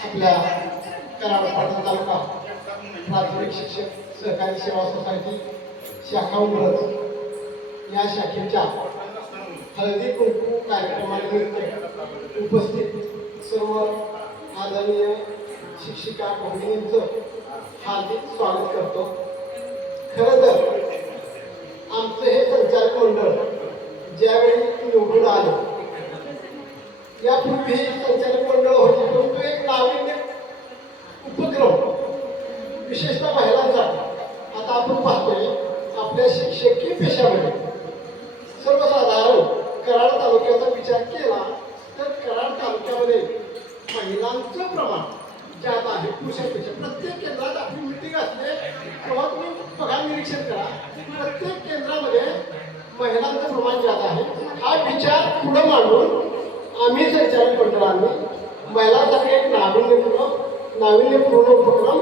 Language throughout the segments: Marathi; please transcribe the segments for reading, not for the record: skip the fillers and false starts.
आपल्या कराड पाटण तालुका प्राथमिक शिक्षक सहकारी सेवा सोसायटी शाखा उमरज या शाखेच्या हळदी कुंकू कार्यक्रमानिमित्त उपस्थित सर्व आदरणीय शिक्षिका भगिनींचं हार्दिक स्वागत करतो. खरं तर आमचं हे संचालक मंडळ ज्यावेळी निवडून आलं, यापूर्वी हे संचालक मंडळ होते, परंतु एक नाविन्य उपक्रम विशेषतः महिलांसाठी आता आपण पाहतोय आपल्या शिक्षकीय पेशामध्ये सर्वसाधारण कराड तालुक्याचा विचार केला तर कराड तालुक्यामध्ये महिलांचं प्रमाण ज्यात आहे पुरुषांपेक्षा. प्रत्येक केंद्रात आपली मिटिंग असते तेव्हा तुम्ही बघा, निरीक्षण करा, प्रत्येक केंद्रामध्ये महिलांचं प्रमाण ज्यात आहे. हा विचार पुढे मांडून आम्ही संचालक मंडळांनी महिलांसाठी एक नाविन्यपूर्ण उपक्रम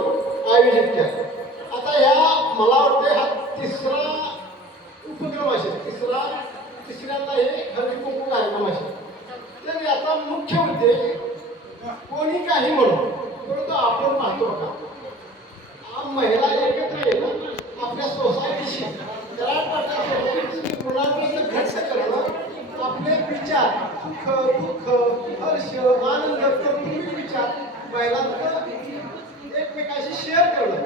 आयोजित केला. आता ह्या मला वाटते हा तिसरा उपक्रम असेल, तिसऱ्यांदा हे हळदी कुंकू कार्यक्रम असेल. तर याचा मुख्य उद्देश कोणी काही म्हणून, परंतु आपण पाहतो का महिला एकत्र येणं, आपल्या सोसायटीशी कराड पाटण सोसायटीशी गुणांपर्यंत घट्ट करणं, आपले विचार सुख दुःख हर्ष आनंद कौटुंबिक विचार महिलांचं एकमेकाशी शेअर करणं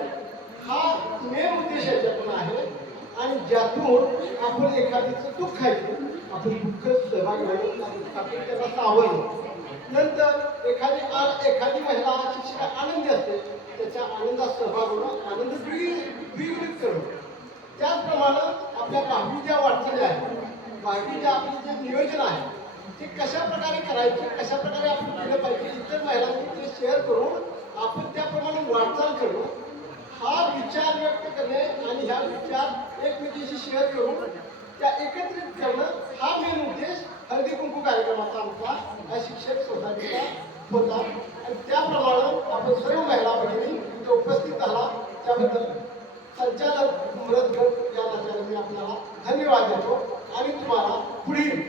हा मेन उद्देश याच्यातून आहे. आणि ज्यातून आपण एखादीचं दुःख ऐकून आपण दुःख सहभागी होऊन आपण त्याला सावरलं. नंतर एखादी महिला शिक्षिका आनंदी असते, त्याच्या आनंदात सहभाग होणं, आनंद द्विगुणित करणं. त्याचप्रमाणे आपल्या भावीच्या वाटचाली आहे, भावीच्या आपलं जे नियोजन आहे ते कशा प्रकारे करायचे, कशा प्रकारे आपण केलं पाहिजे, इतर महिलांनी ते शेअर करून आपण त्याप्रमाणे वाटचाल करणं, हा विचार व्यक्त करणे आणि ह्या विचार एकमेकीशी शेअर करून त्या एकत्रित करणं हा मेन उद्देश हळदी कुंकू कार्यक्रमाचा आमचा या शिक्षक सोसायटीचा होता. आणि त्याप्रमाणे आपण सर्व महिला भगिनी इथे उपस्थित झाला, त्याबद्दल संचालक उमरज गट या नात्याने मी आपल्याला धन्यवाद देतो. आणि तुम्हाला पुढील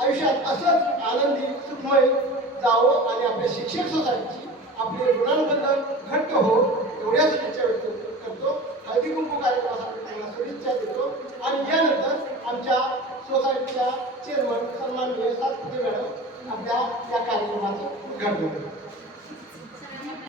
आयुष्यात असंच आनंदी सुखमय जावं आणि आपल्या शिक्षक सोसायटीची आपले ऋणानुबंधन घट्ट हो एवढ्याच इच्छा व्यक्त करतो. हळदी कुंकू कार्यक्रमासाठी त्यांना शुभेच्छा देतो. आणि यानंतर आमच्या सोसायटीच्या चेअरमन सन्माननीय सातपुते मॅडम आपल्या या कार्यक्रमाचं उद्घाटन करतो.